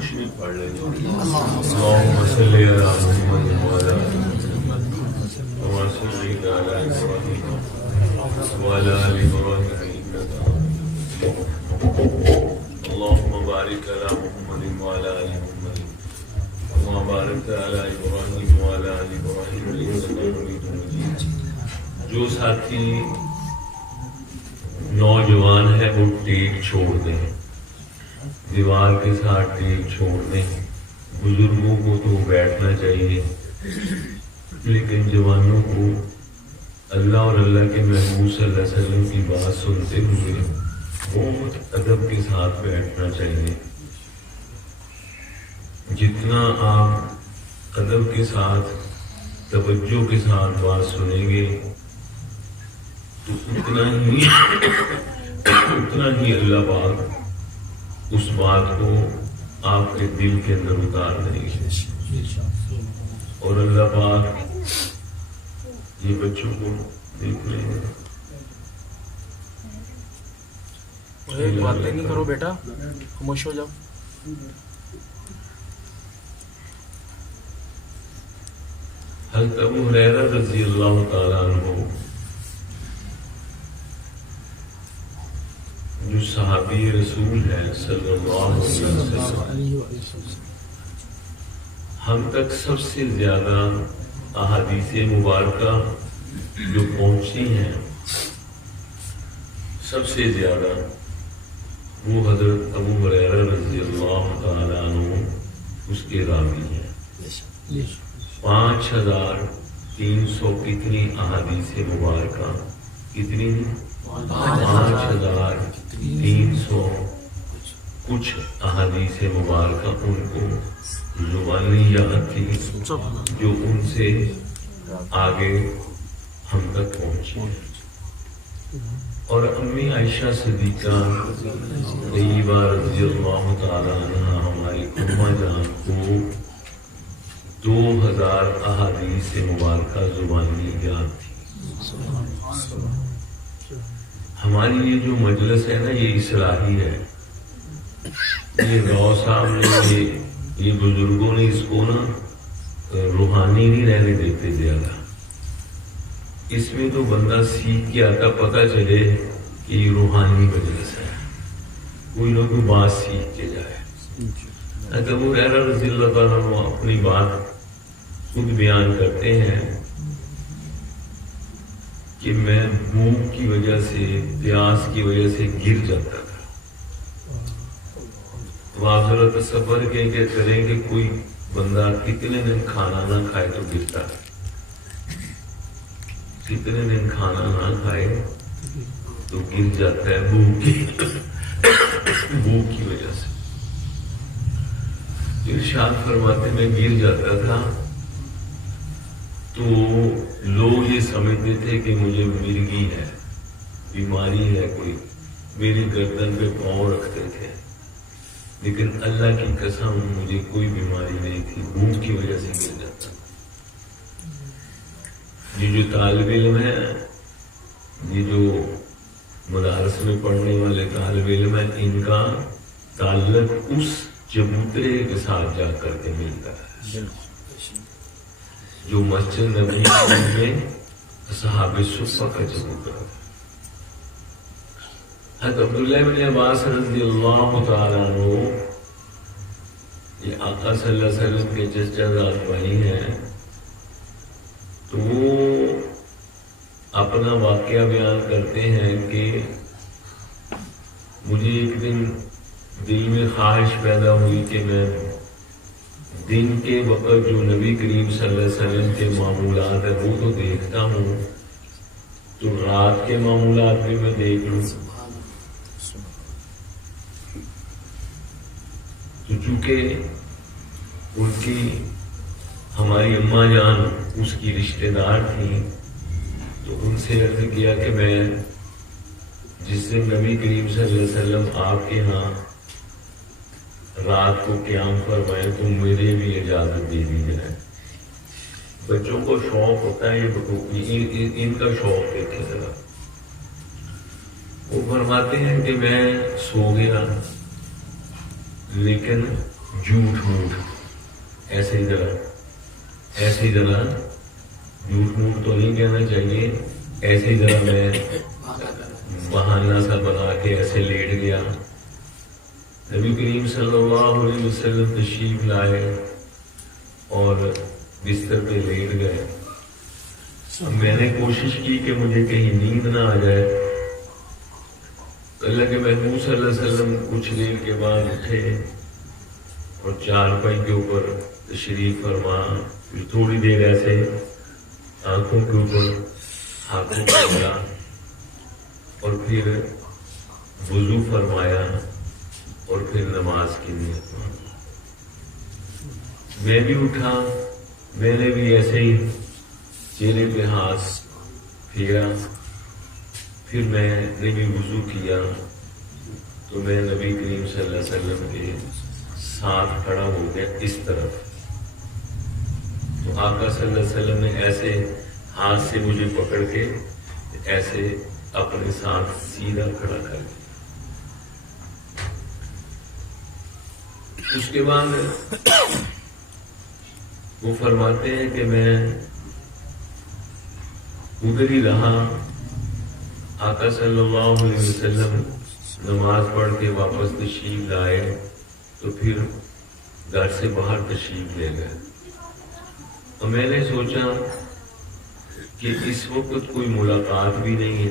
مشرق پڑھ لیں گے اللہم صلی علی محمد وعلی کما صلیت علی ابراہیم وعلی آل ابراہیم اللہم بارک علی محمد وعلی آل محمد کما بارکت علی ابراہیم وعلی آل ابراہیم انک حمید مجید۔ جو ساتھی نوجوان ہے وہ ٹیک چھوڑ دیں، دیوار کے ساتھ ٹیک چھوڑ دیں۔ بزرگوں کو تو بیٹھنا چاہیے، لیکن جوانوں کو اللہ اور اللہ کے محبوب صلی اللہ علیہ وسلم کی بات سنتے ہوئے بہت ادب کے ساتھ بیٹھنا چاہیے۔ جتنا آپ ادب کے ساتھ توجہ کے ساتھ بات سنیں گے تو اتنا ہی اللہ پاک اس بات کو آپ کے دل کے اندر اتار دیں گے، اور اللہ پاک یہ بچوں کو دیکھ لیں گے۔ باتیں نہیں کرو بیٹا، خاموش ہو جاؤ۔ حضرت ابو ہریرہ رضی اللہ تعالیٰ عنہ جو صحابی رسول ہے صلی اللہ علیہ وسلم، ہم تک سب سے زیادہ احادیث مبارکہ جو پہنچی ہیں سب سے زیادہ وہ حضرت ابو ہریرہ رضی اللہ تعالیٰ عنہ اس کے راوی ہیں۔ 5300 کتنی احادیث مبارکہ، کتنی 5300 کچھ احادیث مبارکہ ان کو زبانی یاد تھی جو ان سے آگے ہم تک پہنچی۔ اور امی عائشہ صدیقہ طیبہ رضی اللہ تعالیٰ عنہ ہماری اماں جان کو 2000 احادیث مبارکہ زبانی یاد تھی۔ ہماری یہ جو مجلس ہے نا، یہ اصلاحی ہے، یہ غوث صاحب نے یہ بزرگوں نے اس کو نا روحانی نہیں رہنے دیتے زیادہ۔ اس میں تو بندہ سیکھ کے آتا، پتہ چلے کہ یہ روحانی مجلس ہے، کوئی نہ کوئی بات سیکھ کے جائے۔ ابو ہریرہ رضی اللہ تعالیٰ عنہ اپنی بات خود بیان کرتے ہیں کہ میں بھوک کی وجہ سے، پیاس کی وجہ سے گر جاتا تھا۔ تو آپ ذرا تصور کریں کہ کوئی بندہ کتنے دن کھانا نہ کھائے تو گرتا ہے، کتنے دن کھانا نہ کھائے تو گر جاتا ہے بھوک کی وجہ سے۔ ارشاد فرماتے میں گر جاتا تھا تو لوگ یہ سمجھتے تھے کہ مجھے مرگی ہے، بیماری ہے کوئی، میری گردن پہ پاؤں رکھتے تھے، لیکن اللہ کی قسم مجھے کوئی بیماری نہیں تھی، بھوک کی وجہ سے گر جاتا تھا۔ یہ جو طالب علم ہے، یہ جو مدارس میں پڑھنے والے طالب علم ہیں، ان کا تعلق اس چبوترے کے ساتھ جا کر کے ملتا ہے جو مسجد نبوی میں اصحاب صفہ کا چبوترا تھا۔ حضرت عبداللہ بن عباس رضی اللہ تعالیٰ عنہ یہ آقا صلی اللہ علیہ وسلم کے چچا زاد بھائی ہیں، تو وہ اپنا واقعہ بیان کرتے ہیں کہ مجھے ایک دن دل میں خواہش پیدا ہوئی کہ میں دن کے وقت جو نبی کریم صلی اللہ علیہ وسلم کے معمولات ہیں وہ تو دیکھتا ہوں، تو رات کے معمولات بھی میں دیکھ لوں۔ تو چونکہ ان کی ہماری اماں جان اس کی رشتہ دار تھیں، تو ان سے عرض کیا کہ میں جس دن نبی کریم صلی اللہ علیہ وسلم آپ کے ہاں رات کو قیام فرمائے تو مجھے بھی اجازت دے دی جائے۔ بچوں کو شوق ہوتا ہے، ان کا شوق دیکھے ذرا۔ وہ فرماتے ہیں کہ میں سو گیا، لیکن جھوٹ موٹ ایسے ہی ذرا جھوٹ موٹ تو نہیں کہنا چاہیے، ایسے ہی ذرا میں بہانہ سا بنا کے ایسے لیٹ گیا. نبی کریم صلی اللہ علیہ وسلم تشریف لائے اور بستر پہ لیٹ گئے. میں نے کوشش کی کہ مجھے کہیں نیند نہ آ جائے. اللہ کے محبوب صلی اللہ علیہ وسلم کچھ دیر کے بعد اٹھے اور چارپائی کے اوپر تشریف فرما، پھر تھوڑی دیر ایسے آنکھوں کے اوپر ہاتھوں کو لگا اور پھر وضو فرمایا اور پھر نماز کی نیت مانی. میں بھی اٹھا، میں نے بھی ایسے ہی چہرے پہ ہاتھ پھیرا، پھر میں نے بھی وضو کیا تو میں نبی کریم صلی اللہ علیہ وسلم کے ساتھ کھڑا ہو گیا اس طرف. تو آقا صلی اللہ علیہ وسلم نے ایسے ہاتھ سے مجھے پکڑ کے ایسے اپنے ساتھ سیدھا کھڑا کر دیا. اس کے بعد وہ فرماتے ہیں کہ میں ادھر ہی رہا. آقا صلی اللہ علیہ وسلم نماز پڑھ کے واپس تشریف لائے تو پھر گھر سے باہر تشریف لے گئے. اور میں نے سوچا کہ اس وقت کوئی ملاقات بھی نہیں ہے،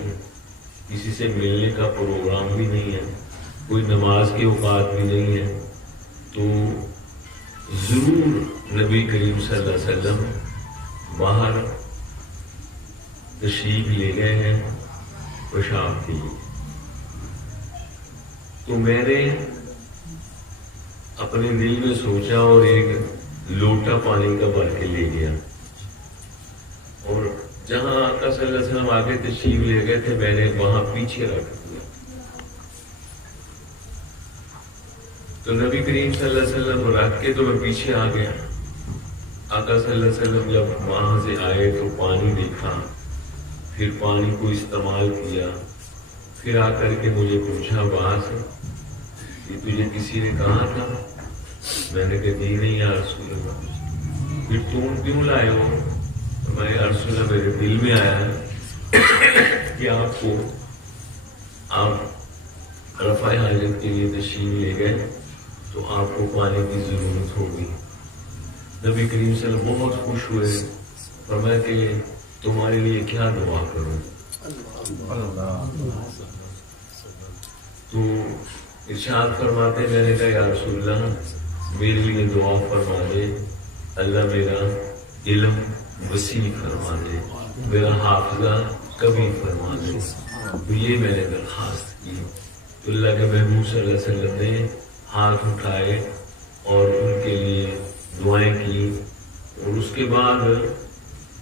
کسی سے ملنے کا پروگرام بھی نہیں ہے، کوئی نماز کے اوقات بھی نہیں ہے، تو ضرور نبی کریم صلی اللہ علیہ وسلم باہر تشریف لے گئے ہیں پیشاب کے لیے. تو میں نے اپنے دل میں سوچا اور ایک لوٹا پانی کا بھر کے لے گیا، اور جہاں آقا صلی اللہ علیہ وسلم آگے تشریف لے گئے تھے میں نے وہاں پیچھے رکھ دیا. تو نبی کریم صلی اللہ علیہ وسلم رکھ کے تو میں پیچھے آ گیا. آقا صلی اللہ علیہ وسلم جب وہاں سے آئے تو پانی دیکھا، پھر پانی کو استعمال کیا، پھر آ کر کے مجھے پوچھا بات کہ تجھے کسی نے کہا تھا؟ میں نے کہا جی نہیں یا رسول اللہ. پھر تم کیوں لائے ہو؟ میں یا رسول اللہ میرے دل میں آیا کہ آپ رفع حاجت کے لیے تشریف لے گئے تو آپ کو پانی کی ضرورت ہوگی. نبی کریم صلی اللہ علیہ وسلم بہت خوش ہوئے، فرمایا کہ تمہارے لیے کیا دعا کروں؟ تو ارشاد فرماتے میں نے کہا یا رسول اللہ میرے لیے دعا فرما دے، اللہ میرا علم وسیع فرما دے، میرا حافظہ کبھی فرما دے. تو یہ میں نے درخواست کی. تو اللہ کے محبوب صلی اللہ علیہ وسلم نے ہاتھ اٹھائے اور ان کے لیے دعائیں کی. اور اس کے بعد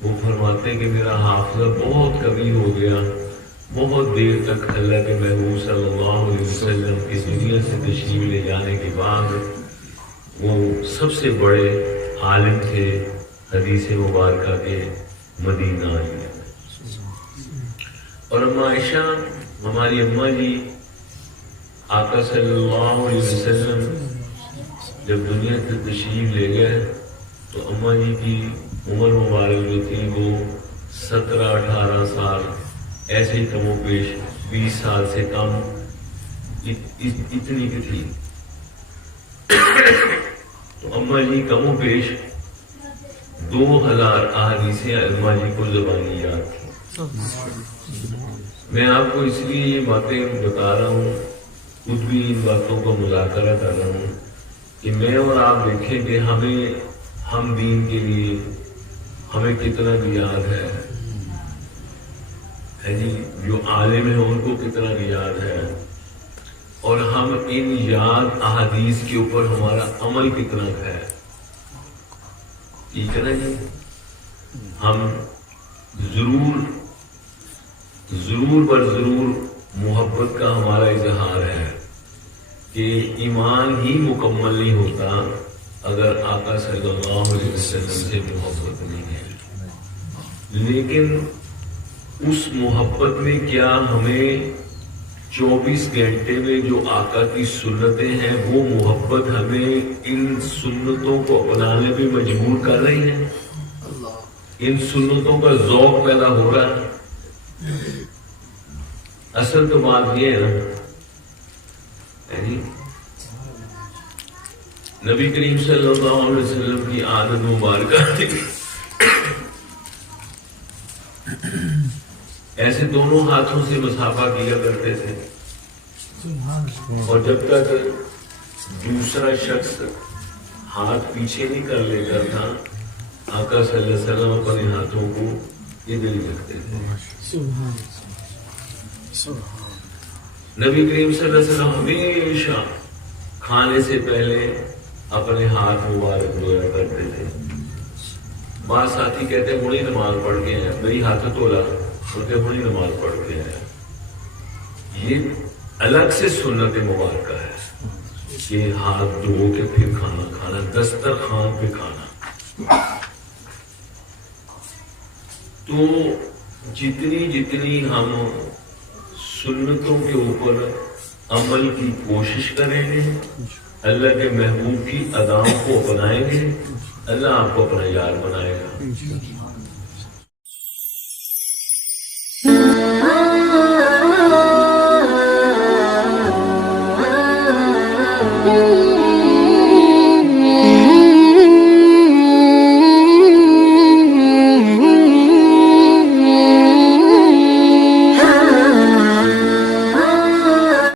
وہ فرماتے کہ میرا حافظہ بہت کبھی ہو گیا. بہت دیر تک اللہ کے محبوب صلی اللہ علیہ وسلم کی دنیا سے تشریف لے جانے کے بعد وہ سب سے بڑے عالم تھے حدیث مبارکہ کے مدینہ میں. اور اما عائشہ ہماری اماں جی آقا صلی اللہ علیہ وسلم جب دنیا سے تشریف لے گئے تو اماں جی کی عمر مبارک جو تھی وہ 17-18 سال ایسے ہی کم و بیش 20 سال سے کم اتنی کی تھی. تو اماں جی کم و بیش 2000 احادیثیں اماں جی کو زبانی یاد تھی. میں آپ کو اس لیے یہ باتیں بتا رہا ہوں، خود بھی ان باتوں کا مذاکرہ کر رہا ہوں کہ میں اور آپ دیکھیں کہ ہم دین کے لیے ہمیں کتنا یاد ہے جی، جو عالم ہے ان کو کتنا یاد ہے، اور ہم ان یاد احادیث کے اوپر ہمارا عمل کتنا ہے. ٹھیک ہے نا جی؟ ہم ضرور بر ضرور محبت کا ہمارا اظہار ہے کہ ایمان ہی مکمل نہیں ہوتا اگر آقا صلی اللہ علیہ وسلم سے محبت نہیں ہے. لیکن اس محبت میں کیا ہمیں 24 گھنٹے میں جو آقا کی سنتیں ہیں وہ محبت ہمیں ان سنتوں کو اپنانے پہ مجبور کر رہی ہے. ان سنتوں کا ذوق پیدا ہو رہا ہے. اصل تو بات یہ ہے نا، یعنی نبی کریم صلی اللہ علیہ وسلم کی عادت مبارکہ تھی ایسے دونوں ہاتھوں سے مصافحہ کیا کرتے تھے، اور جب تک دوسرا شخص ہاتھ پیچھے نہیں کر لیتا تھا آقا صلی اللہ علیہ وسلم اپنے ہاتھوں کو ادھر ہی رکھتے تھے. نبی کریم صلی اللہ علیہ وسلم ہمیشہ کھانے سے پہلے اپنے ہاتھ مبارک دھویا کرتے تھے. بعض ساتھی کہتے ہیں بڑی نماز پڑھ کے ہیں، میری ہاتھ تولا بلکہ بڑی نماز پڑھ کے ہیں. یہ الگ سے سنت مبارکہ ہے کہ ہاتھ دھو کے پھر کھانا کھانا، دسترخوان پہ کھانا. تو جتنی ہم سنتوں کے اوپر عمل کی کوشش کریں گے، اللہ کے محبوب کی اداؤں کو اپنائیں گے، اللہ آپ کو اپنا یار بنائے گا.